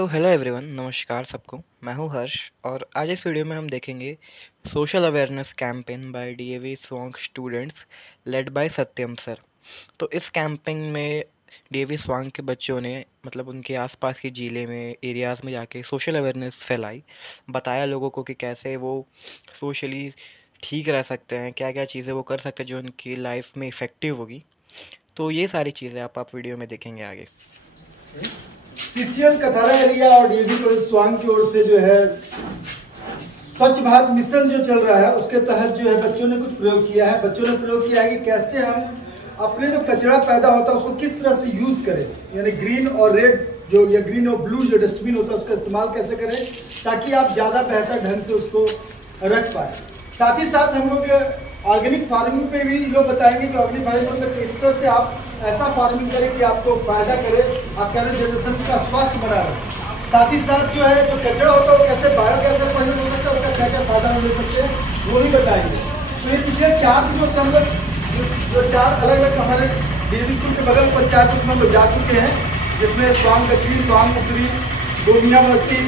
So hello everyone, नमस्कार सबको। मैं हूं हर्ष और आज इस वीडियो में हम देखेंगे social awareness campaign by DAV स्वांग students led by Satyam sir. तो इस कैंपेन में डीएवी स्वांग के बच्चों ने मतलब उनके आसपास के ज़िले में एरियाज़ में जाके सोशल अवेयरनेस फैलाई, बताया लोगों को कि कैसे वो सोशली ठीक रह सकते हैं, क्या क्या चीज़ें वो कर सकते हैं जो उनकी लाइफ में इफ़ेक्टिव होगी। तो ये सारी चीज़ें आप वीडियो में देखेंगे आगे। सीसीएल कथारा एरिया और डीएवी कॉलेज स्वांग की ओर से जो है स्वच्छ भारत मिशन जो चल रहा है उसके तहत जो है बच्चों ने कुछ प्रयोग किया है। बच्चों ने प्रयोग किया है कि कैसे हम अपने जो कचरा पैदा होता है उसको किस तरह से यूज करें, यानी ग्रीन और रेड जो या ग्रीन और ब्लू जो डस्टबिन होता है उसका इस्तेमाल कैसे करें ताकि आप ज़्यादा बेहतर ढंग से उसको रख पाए। साथ ही साथ हम लोग ऑर्गेनिक फार्मिंग पे भी लोग बताएंगे कि ऑर्गेनिक फार्मिंग में किस तरह से आप ऐसा फार्मिंग करें कि आपको फायदा करे, आपका जनरेशन का स्वास्थ्य बना रहे। साथ ही साथ जो है जो कचरा होता है वो कैसे बायोगैस में परिणत हो सकता है, उसका क्या क्या फायदा हम ले सकते हैं वो भी बताएंगे। तो ये पिछले 4 दिनों से हम लोग जो 4 अलग अलग हमारे डीएवी स्कूल के बगल पंचायत उसमें हम लोग जा चुके हैं, जिसमें स्वांग दक्षिण, स्वांग उत्तरी, गोमिया बस्ती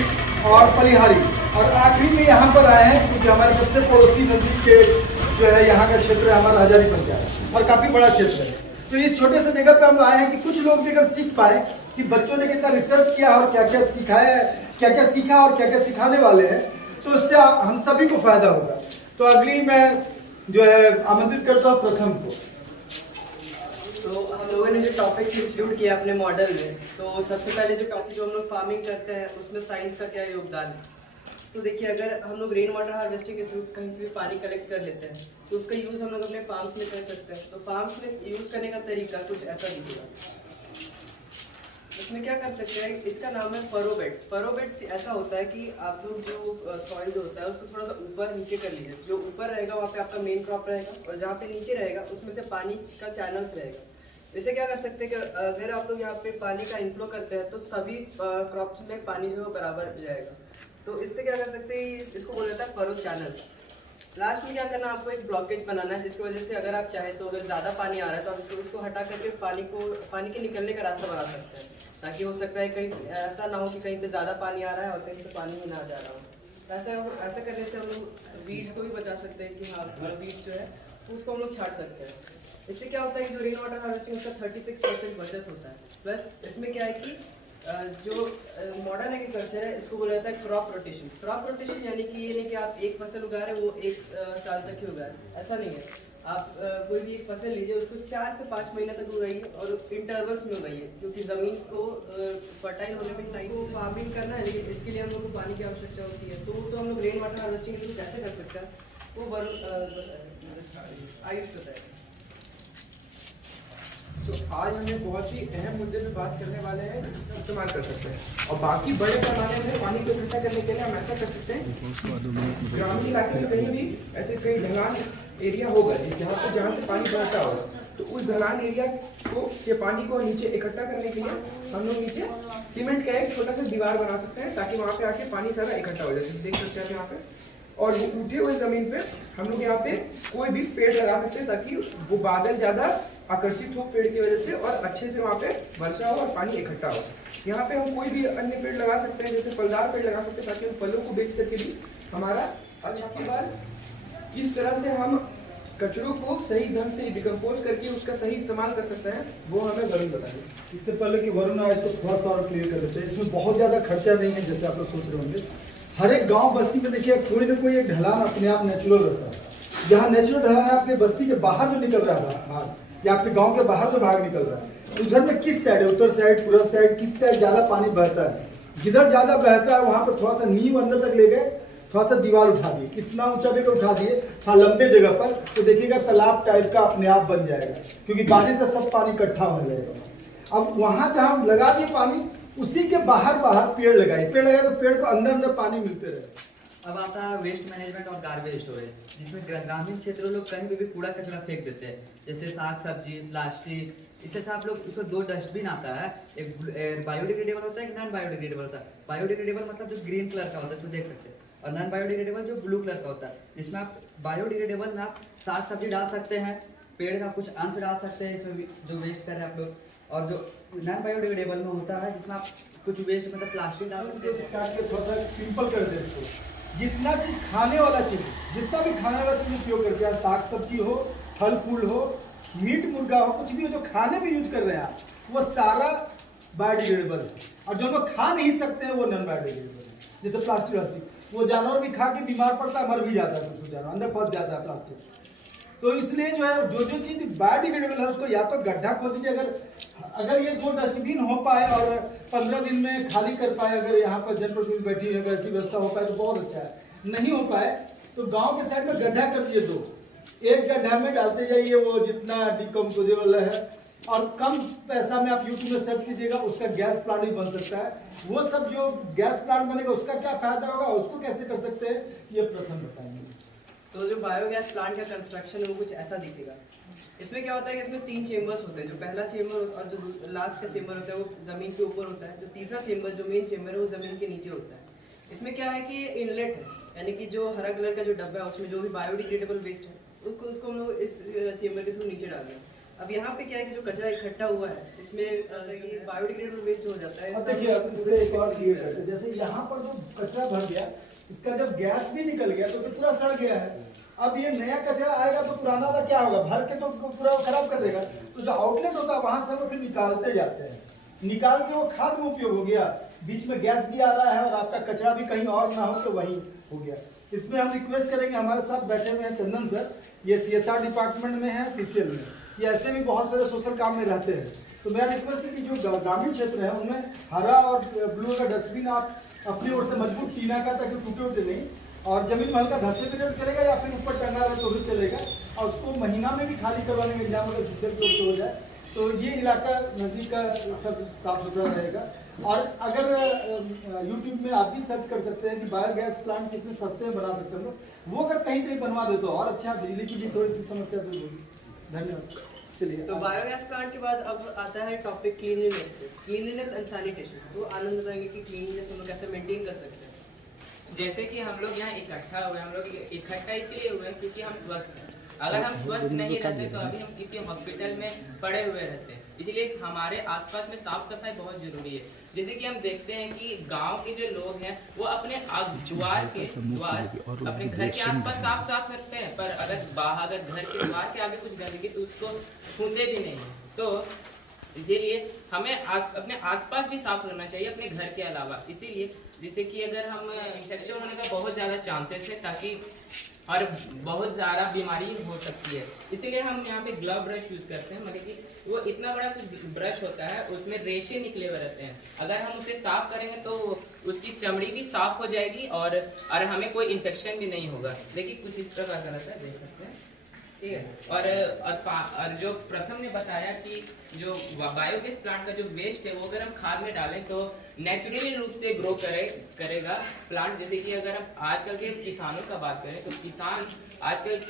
और पलिहारी, और आखिरी में यहाँ पर आए हैं क्योंकि हमारे सबसे पड़ोसी नजदीक के जो है यहाँ का क्षेत्र है हमारा हजारी पंचायत और काफी बड़ा क्षेत्र है। तो इस छोटे से जगह पे हम आए हैं कि कुछ लोग भी अगर सीख पाए कि बच्चों ने कितना रिसर्च किया और क्या क्या सिखाया है, क्या क्या सीखा और क्या क्या सिखाने वाले हैं, तो उससे हम सभी को फायदा होगा। तो अगली मैं जो है आमंत्रित करता हूँ प्रथम को। तो हम लोगों ने जो टॉपिक्स इंक्लूड किया अपने मॉडल में, तो सबसे पहले जो टॉपिक जो हम लोग फार्मिंग करते हैं उसमें साइंस का क्या योगदान है। तो देखिए, अगर हम लोग रेन वाटर हार्वेस्टिंग के थ्रू कहीं से भी पानी कलेक्ट कर लेते हैं तो उसका यूज़ हम लोग अपने फार्म्स में कर सकते हैं। तो फार्म्स में यूज़ करने का तरीका कुछ ऐसा दिखेगा। इसमें क्या कर सकते हैं, इसका नाम है फरो बेड्स। फरो बेड्स ऐसा होता है कि आप लोग जो सॉइल जो होता है उसको थोड़ा सा ऊपर नीचे कर लीजिए। जो ऊपर रहेगा वहाँ पे आपका मेन क्रॉप रहेगा और जहाँ पे नीचे रहेगा उसमें से पानी का चैनल्स रहेगा। इसे क्या कर सकते हैं कि अगर आप लोग यहाँ पे पानी का इनफ्लो करते हैं तो सभी क्रॉप्स में पानी जो है बराबर जाएगा। तो इससे क्या कर सकते हैं, इसको बोला जाता है फरो चैनल। लास्ट में क्या करना, आपको एक ब्लॉकेज बनाना है जिसकी वजह से अगर आप चाहें तो अगर ज़्यादा पानी आ रहा है तो आप इसको हटा करके पानी के निकलने का रास्ता बना सकते हैं, ताकि हो सकता है कहीं ऐसा ना हो कि कहीं पे ज़्यादा पानी आ रहा है और कहीं पे पानी ही ना जा रहा हो। ऐसा करने से हम लोग वीड्स को भी बचा सकते हैं कि हाँ वीड्स जो है उसको हम लोग छाट सकते हैं। इससे क्या होता है कि जो रेन वाटर हार्वेस्टिंग उसका 36% बचत होता है। प्लस इसमें क्या है कि जो मॉडर्न एग्रीकल्चर है इसको बोला जाता है क्रॉप रोटेशन। क्रॉप रोटेशन यानी कि ये नहीं कि आप एक फसल उगा रहे हैं वो एक साल तक ही उगा रहे हैं, ऐसा नहीं है। आप कोई भी एक फसल लीजिए, उसको 4 से 5 महीने तक उगाइए और इंटरवल्स में उगाइए, क्योंकि ज़मीन को फर्टाइल होने में टाइम को फार्मिंग करना है, लेकिन इसके लिए हम लोग को पानी की आवश्यकता होती है। तो हम लोग रेन वाटर हार्वेस्टिंग के लिए कैसे कर सकते हैं वो आयुष बताएगा। तो आज हम एक बहुत ही अहम मुद्दे पे बात करने वाले हैं, इस्तेमाल कर सकते हैं। और बाकी बड़े पैमाने में पानी को इकट्ठा करने के लिए हम ऐसा कर सकते हैं, ग्रामीण इलाके में कहीं भी ऐसे कई ढलान एरिया होगा जहाँ से पानी बहता होगा, तो उस ढलान एरिया को के पानी को नीचे इकट्ठा करने के लिए हम लोग नीचे सीमेंट का एक छोटा सा दीवार बना सकते हैं, ताकि वहाँ पे आके पानी सारा इकट्ठा हो जाए। देख सकते हैं यहाँ पे, और वो उठे हुए जमीन पे हम लोग यहाँ पे कोई भी पेड़ लगा सकते हैं, ताकि वो बादल ज्यादा आकर्षित हो पेड़ की वजह से और अच्छे से वहाँ पे वर्षा हो और पानी इकट्ठा हो। यहाँ पे हम कोई भी अन्य पेड़ लगा सकते हैं, जैसे फलदार पेड़ लगा सकते हैं, ताकि उन फलों को बेच करके भी हमारा। अब इसके बाद किस तरह से हम कचरों को सही ढंग से डिकम्पोज करके उसका सही इस्तेमाल कर सकते हैं वो हमें वरुण बताएंगे। इससे पहले कि वरुण आए तो थोड़ा सा और क्लियर कर देते हैं। इसमें बहुत ज्यादा खर्चा नहीं है जैसे आप लोग सोच रहे होंगे। हर एक गांव बस्ती में देखिए कोई ना कोई एक ढलान अपने आप नेचुरल रहता है। जहाँ नेचुरल ढलान है आपके बस्ती के बाहर जो निकल रहा है भाग, या आपके गांव के बाहर जो भाग निकल रहा है, उस घर में किस साइड है, उत्तर साइड, पूर्व साइड, किस साइड ज्यादा पानी बहता है। जिधर ज्यादा बहता है वहां पर थोड़ा सा नींव अंदर तक ले गए, थोड़ा सा दीवार उठा दिए, कितना ऊंचा भी उठा दिए हाँ लंबे जगह पर, तो देखिएगा तालाब टाइप का अपने आप बन जाएगा, क्योंकि बारिश का सब पानी इकट्ठा होने लगेगा। अब वहां जहाँ लगा दिए पानी, उसी के बाहर पेड़ लगाए तो पेड़ को अंदर पानी मिलते रहे। अब आता है वेस्ट मैनेजमेंट और गार्बेज स्टोरेज, जिसमें ग्रामीण क्षेत्रों लोग कहीं भी कूड़ा कचरा फेंक देते हैं, जैसे साग सब्जी, प्लास्टिक। इससे अच्छा आप लोग उसको 2 डस्टबिन आता है, एक बायोडिग्रेडेबल होता है, एक नॉन बायोडिग्रेडेबल होता है। बायोडिग्रेडेबल मतलब जो ग्रीन कलर का होता है, इसमें देख सकते हैं, और नॉन बायोडिग्रेडेबल जो ब्लू कलर का होता है, जिसमें आप बायोडिग्रेडेबल में आप साग सब्जी डाल सकते हैं, पेड़ का कुछ अंश डाल सकते हैं इसमें भी जो वेस्ट कर रहे हैं आप लोग, और जो नॉन बायोडिग्रेडेबल में होता है जिसमें आप कुछ वेस्ट मतलब प्लास्टिक डाल सकते हैं। स्टार्ट के थोड़ा सा सिंपल कर दे इसको। जितना चीज खाने वाला चीज, जितना भी खाने वाला चीज उपयोग करते हैं, साग सब्जी हो, फल फूल हो, मीट मुर्गा हो, कुछ भी हो जो खाने में यूज कर रहे हैं आप, वो सारा बायोडिग्रेडेबल है। और जो लोग खा नहीं सकते हैं वो नॉन बायोडिग्रेडेबल है। जैसे प्लास्टिक, वो जानवर भी खा के बीमार पड़ता है, मर भी जाता है, कुछ जानवर अंदर फंस जाता है प्लास्टिक। तो इसलिए जो है जो चीज बायोडिग्रेडेबल है उसको या तो गड्ढा खोद दीजिए, अगर ये 2 डस्टबिन हो पाए और 15 दिन में खाली कर पाए, अगर यहाँ पर जनप्रतिनिधि बैठी है वैसी व्यवस्था हो पाए तो बहुत अच्छा है। नहीं हो पाए तो गांव के साइड में गड्ढा कर दिए 2, एक गड्ढा में डालते जाइए वो जितना डिकम्पोजेबल है, और कम पैसा में आप यूट्यूब में सर्च कीजिएगा, उसका गैस प्लांट भी बन सकता है। वो सब जो गैस प्लांट बनेगा उसका क्या फायदा होगा, उसको कैसे कर सकते हैं, ये प्रथम बताएंगे। तो जो बायोगैस प्लांट का कंस्ट्रक्शन है वो कुछ ऐसा दिखेगा। इसमें क्या होता है कि इसमें 3 चेम्बर्स होते हैं। जो पहला चेम्बर और जो लास्ट का चेम्बर होता है वो ज़मीन के ऊपर होता है। जो तीसरा चेम्बर, जो मेन चेम्बर है, वो ज़मीन के नीचे होता है। इसमें क्या है कि ये इनलेट है, यानी कि जो हरा कलर का जो डब्बा है उसमें जो भी बायोडिग्रेडेबल वेस्ट है उसको हम लोग इस चेम्बर के थ्रू नीचे डाल दें। अब यहाँ पे क्या है कि जो कचरा इकट्ठा हुआ है इसमें बायोडिग्रेडेबल वेस्ट हो जाता है। अब देखिए अब इसमें एक और क्लियर करते हैं। जैसे यहाँ पर जो कचरा भर गया, इसका जब गैस भी निकल गया तो पूरा सड़ गया है। अब ये नया कचरा आएगा तो पुराना वाला क्या होगा, भर के तो पूरा खराब कर देगा। तो जो आउटलेट होता है वहां से वो फिर निकालते जाते हैं, निकाल के वो खाद में उपयोग हो गया, बीच में गैस भी आ रहा है और आपका कचरा भी कहीं और ना हो तो वही हो गया। इसमें हम रिक्वेस्ट करेंगे, हमारे साथ बैठे हुए हैं चंदन सर, ये CSR डिपार्टमेंट में है, CCL में, ये ऐसे भी बहुत सारे सोशल काम में रहते हैं। तो मेरा रिक्वेस्ट है कि जो ग्रामीण क्षेत्र है उनमें हरा और ब्लू का डस्टबिन आप अपनी ओर से मजबूत टीना का, ताकि टूटे उटे नहीं, और जमीन महल का धंसे के लिए चलेगा या फिर ऊपर टंगा रहे तो भी चलेगा, और उसको महीना में भी खाली करवाने का इंतजाम अगर CCL की ओर से हो जाए तो ये इलाका नज़दीक का सब साफ सुथरा रहेगा। और अगर यूट्यूब में आप भी सर्च कर सकते हैं कि बायोगैस प्लांट कितने सस्ते में बना सकते हैं लोग, वो अगर कहीं कहीं बनवा दे तो और अच्छा, बिजली की भी थोड़ी सी समस्या दूर होगी। धन्यवाद। चलिए तो बायोगैस प्लांट के बाद अब आता है टॉपिक क्लीनलीनेस पे, क्लीनलीनेस एंड सैनिटेशन। तो आनंद बताएंगे कि क्लीनलीनेस हम लोग कैसे मेंटेन कर सकते हैं। जैसे कि हम लोग यहाँ इकट्ठा हुए, हम लोग इकट्ठा इसलिए हुए क्योंकि हम स्वस्थ हैं। अगर हम स्वस्थ नहीं रहते तो अभी हम किसी हॉस्पिटल में पड़े हुए रहते हैं। इसलिए हमारे आसपास में साफ सफाई बहुत जरूरी है। जैसे कि हम देखते हैं कि गांव के जो लोग हैं वो अपने द्वार अपने घर के आसपास साफ रखते हैं, पर अगर घर के द्वार के आगे कुछ गंदगी तो उसको छूते भी नहीं है। तो इसीलिए हमें अपने आसपास भी साफ रखना चाहिए अपने घर के अलावा। इसीलिए जैसे कि अगर हम इन्फेक्शन होने का बहुत ज़्यादा चांसेस है, ताकि और बहुत ज़्यादा बीमारी हो सकती है। इसीलिए हम यहाँ पे ग्लव ब्रश यूज़ करते हैं, मतलब कि वो इतना बड़ा कुछ ब्रश होता है, उसमें रेशे निकले हुए रहते हैं। अगर हम उसे साफ करेंगे तो उसकी चमड़ी भी साफ हो जाएगी और हमें कोई इन्फेक्शन भी नहीं होगा। देखिए कुछ इस प्रकार का रहता है, देख सकते हैं, ठीक है। और जो प्रथम ने बताया कि जो बायोगैस प्लांट का जो वेस्ट है वो अगर हम खाद में डालें तो नेचुरली रूप से ग्रो करेगा प्लांट। जैसे कि अगर हम आजकल के किसानों का बात करें तो किसान आजकल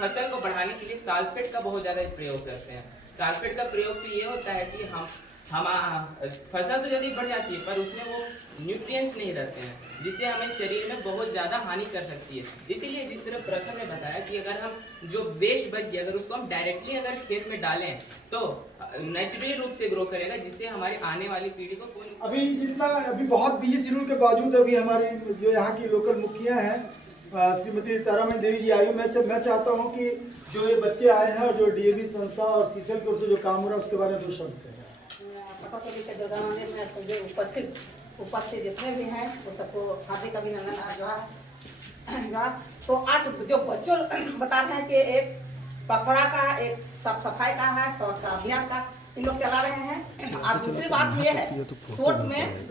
फसल को बढ़ाने के लिए सल्फेट का बहुत ज़्यादा प्रयोग करते हैं। सल्फेट का प्रयोग से ये होता है कि हम फसल तो जल्दी बढ़ जाती है पर उसमें वो न्यूट्रिएंट्स नहीं रहते हैं, जिससे हमें शरीर में बहुत ज़्यादा हानि कर सकती है। इसीलिए जिस तरह प्रथम ने बताया कि अगर हम जो वेस्ट बच गया अगर उसको हम डायरेक्टली अगर खेत में डालें तो नेचुरली रूप से ग्रो करेगा, जिससे हमारी आने वाली पीढ़ी को कोई अभी बहुत बिजी शेड्यूल के बावजूद अभी हमारी जो यहाँ की लोकल मुखिया हैं श्रीमती तारामणि देवी जी आई। मैं चाहता हूँ कि जो ये बच्चे आए हैं और जो DAV संस्था और CCL की ओर से जो काम हो रहा है उसके बारे में 2 शब्द कहें। पटोली के दुर्गा मंदिर में जो उपस्थित जितने भी हैं वो सबको हार्दिक अभिनंदन। तो आज जो बच्चों बता रहे हैं कि एक पखवाड़ा का, एक साफ सफाई का है, स्वच्छता अभियान का इन लोग चला रहे हैं। और दूसरी बात ये है, शोट में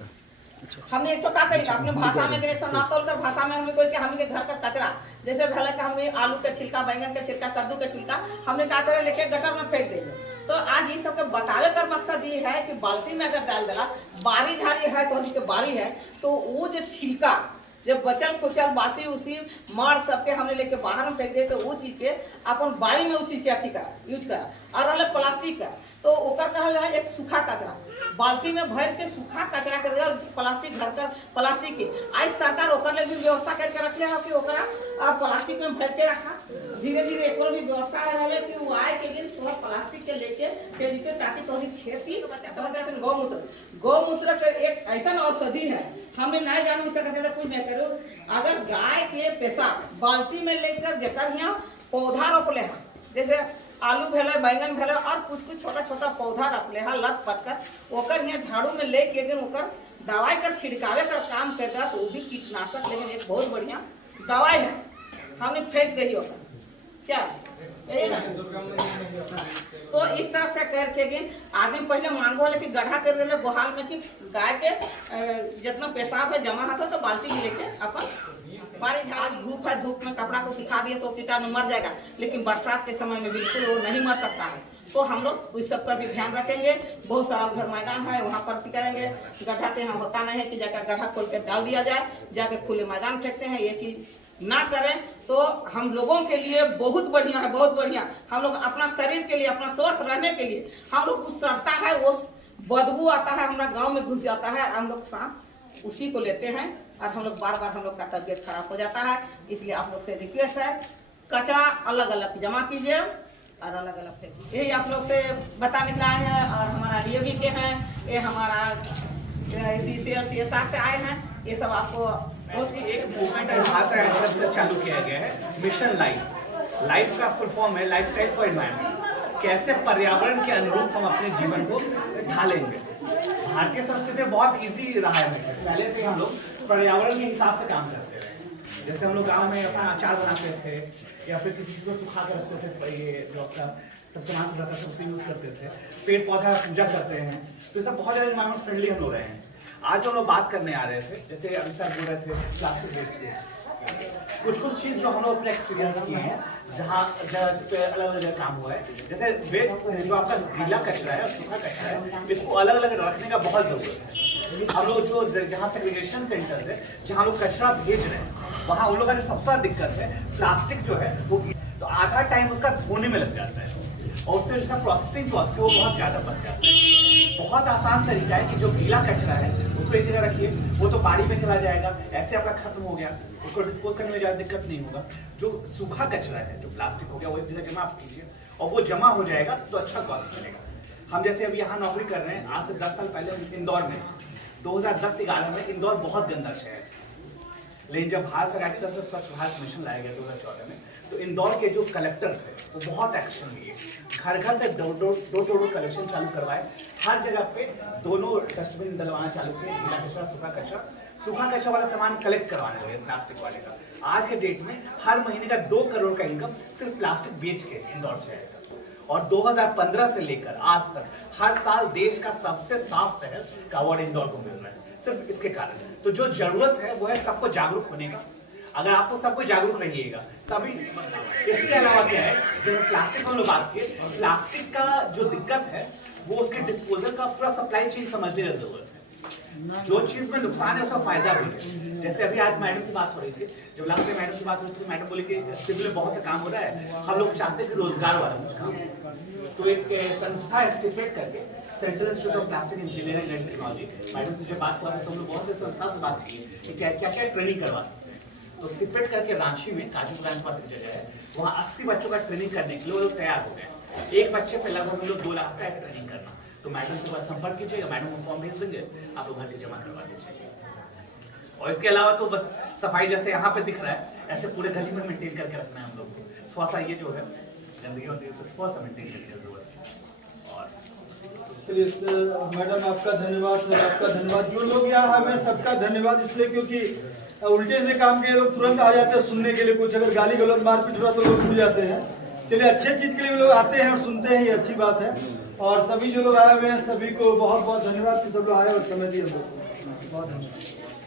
हमने एक तो क्या करेगा अपने भाषा में ना तोड़कर भाषा में हमें कोई कि हमें घर का कचरा जैसे भले कि हमें आलू के छिलका, बैंगन के छिलका, कद्दू के छिलका हमने क्या करे लेके गटर में फेंक देंगे। तो आज ये सबके बतावे का मकसद ये है कि बाल्टी में अगर डाल देला, बारी झाड़ी है तो हमके बारी है तो वो जो छिलका जब बचल कुचल बासी उसी मर सबके हमने लेके बाहर में फेंक दे तो वो चीज के अपन बारी में वो चीज के अथी करा यूज करा। और रहल प्लास्टिक का तो ओकर कहल है एक सूखा कचरा, बाल्टी में भर के सूखा कचरा कर दिया, प्लास्टिक भर कर प्लास्टिक के आज सरकार ओकर ले भी व्यवस्था करके रखले है कि ओकरा प्लास्टिक में भर के रखा धीरे धीरे एक भी व्यवस्था है कि वो आए के दिन थोड़ा प्लास्टिक के लेके चल जीते ताकि थोड़ी खेती गौमूत्र के एक ऐसा औषधि है, हमें नहीं जानू इससे कुछ नहीं करो। अगर गाय के पेशाब बाल्टी में लेकर जकर यहाँ पौधा रोपले हैं, जैसे आलू भेले, बैंगन भेले और कुछ कुछ छोटा छोटा पौधा रखले हैं लत पत कर, ओकर यहाँ झाड़ू में ले के दिन ओकर दवाई कर छिड़कावे कर काम करता, तो वो भी कीटनाशक लेकिन एक बहुत बढ़िया दवाई है, हमने फेंक दी होगा क्या यही ना। तो इस तरह से करके गिन आदमी पहले मांगो वाले कि गड्ढा कर रहे गोहाल में कि गाय के जितना पेशाब है जमा होता तो बाल्टी में लेके अपन बारिश आज धूप है, धूप में कपड़ा को सुखा दिए तो कीटाणु मर जाएगा, लेकिन बरसात के समय में बिल्कुल वो नहीं मर सकता है। तो हम लोग उस सब का भी ध्यान रखेंगे। बहुत सारा उधर मैदान है, वहाँ पर करेंगे। गड्ढा तो यहाँ होता नहीं है कि जाकर गड्ढा खोल के डाल दिया जाए, जाके खुले मैदान फेंकते हैं, ये चीज ना करें तो हम लोगों के लिए बहुत बढ़िया है, बहुत बढ़िया। हम लोग अपना शरीर के लिए, अपना स्वस्थ रहने के लिए हम लोग उस सड़ता है, वो बदबू आता है, हमारा गाँव में घुस जाता है, हम लोग सांस उसी को लेते हैं और हम लोग बार बार हम लोग का तबियत खराब हो जाता है। इसलिए आप लोग से रिक्वेस्ट है, कचरा अलग अलग जमा कीजिए और अलग अलग फेंकिए। यही आप लोग से बताने के आए हैं। और हमारा डीएवी के हैं, ये हमारा CSR से आए हैं, ये सब आपको बहुत एक मूवमेंट है चालू किया गया है, मिशन लाइफ। लाइफ का फुल फॉर्म है लाइफस्टाइल फॉर एनवायरनमेंट। कैसे पर्यावरण के अनुरूप हम अपने जीवन को ढालेंगे। भारतीय संस्कृति बहुत इजी रहा है, पहले से हम लोग पर्यावरण के हिसाब से काम करते रहे। जैसे हम लोग गांव में अपना अचार बनाते थे या फिर किसी चीज को सुखा कर रखते थे, ये जो आपका सबसे मांस रहता था उसको यूज करते थे, पेड़ पौधा पूजा करते हैं, तो ये सब बहुत ज्यादा एनवायरमेंट फ्रेंडली हम लोग रहे हैं। आज जो हम लोग बात करने आ रहे थे, जैसे अभी सर बोल रहे थे प्लास्टिक वेस्ट के, कुछ चीज जो हम लोग अपने एक्सपीरियंस किए हैं, जहाँ पे अलग अलग काम हुआ है। जैसे वेस्ट जो आपका गीला कचरा है और सूखा कचरा है, इसको अलग अलग रखने का बहुत जरूरत है। हम लोग जो जहाँ सेग्रीगेशन सेंटर है, जहाँ लोग कचरा भेज रहे हैं, वहाँ उन लोगों का जो सबसे बड़ा दिक्कत है प्लास्टिक जो है वो, तो आधा टाइम उसका धोने में लग जाता है और उससे उसका प्रोसेसिंग कॉस्ट है वो बहुत ज्यादा बढ़ जाता है। बहुत आसान तरीका है कि जो गीला कचरा है उसको एक जगह रखिए, वो तो बाड़ी में चला जाएगा, ऐसे आपका खत्म हो गया, उसको डिस्पोज करने में ज्यादा दिक्कत नहीं होगा। जो सूखा कचरा है, जो प्लास्टिक हो गया, वो एक जगह जमा आप कीजिए और वो जमा हो जाएगा तो अच्छा कॉस्ट मिलेगा। हम जैसे अभी यहाँ नौकरी कर रहे हैं, आज से 10 साल पहले इंदौर में 2010-11 में इंदौर बहुत गंदा शहर है, लेकिन जब भारत सरकार की तरफ से स्वच्छ भारत मिशन लाया गया 2014 में, तो इंदौर के जो कलेक्टर थे वो बहुत एक्शन लिए, घर घर से डोर कलेक्शन चालू करवाए, हर जगह पे दोनों डस्टबिन डलवाना चालू किए, गीला कचरा सूखा कचरा वाला सामान कलेक्ट करवाने लगे प्लास्टिक वाले का। आज के डेट में हर महीने का 2 करोड़ का इनकम सिर्फ प्लास्टिक बेच के इंदौर शहर का। और 2015 से लेकर आज तक हर साल देश का सबसे साफ शहर का अवार्ड इंदौर को मिल रहा है, सिर्फ इसके कारण। तो जो जरूरत है वो है सबको जागरूक होने का। अगर आप तो सबको जागरूक रहिएगा तभी। इसके अलावा क्या है, जब प्लास्टिक हम लोग बात किए, प्लास्टिक का जो दिक्कत है वो उसके डिस्पोजल का पूरा सप्लाई चेन समझने की जरूरत है। जो चीज में नुकसान है उसका फायदा भी है। जैसे अभी आज मैडम से बात हो रही थी, जब लास्ट में मैडम से बात हो रही थी, मैडम बोली कि सिविल में बहुत से काम हो रहा है, हम लोग चाहते हैं कि रोजगार वाला कुछ काम। तो एक संस्था है सिपेट करके, central institute of plastic engineering and technology, madam से जो बात हुआ था तो हम लोग बहुत से संस्था से बात की कि क्या क्या ट्रेनिंग करवा सकते हैं। तो सिपेट करके रांची में काजू बागान के पास एक जगह है, वहाँ 80 बच्चों का ट्रेनिंग करने के लिए वो लोग तैयार हो गए। एक बच्चे पे लगभग हम लोग 2 लाख का ट्रेनिंग करना। तो मैडम से बस संपर्क कीजिएगा, मैडम को फॉर्म भेज देंगे, आप लोग भर के जमा करवा दीजिए। और इसके अलावा तो बस सफाई जैसे यहाँ पे दिख रहा है, ऐसे पूरे गली में मेंटेन करके रखना है हम लोग को। थोड़ा सा ये जो है गंदगी होती है तो थोड़ा सा मेंटेन करने की जरूरत है। और चलिए मैडम आपका धन्यवाद, सर आपका धन्यवाद। जो लोग यहाँ हमें सबका धन्यवाद इसलिए क्योंकि उल्टे से काम के लोग तुरंत आ जाते हैं सुनने के लिए, कुछ अगर गाली गलौज मारपीट हुआ तो लोग भूल जाते हैं। चलिए अच्छी चीज के लिए लोग आते हैं और सुनते हैं, ये अच्छी बात है। और सभी जो लोग आए हुए हैं सभी को बहुत बहुत धन्यवाद कि सब लोग आए और समय दिए हम लोग को। बहुत धन्यवाद।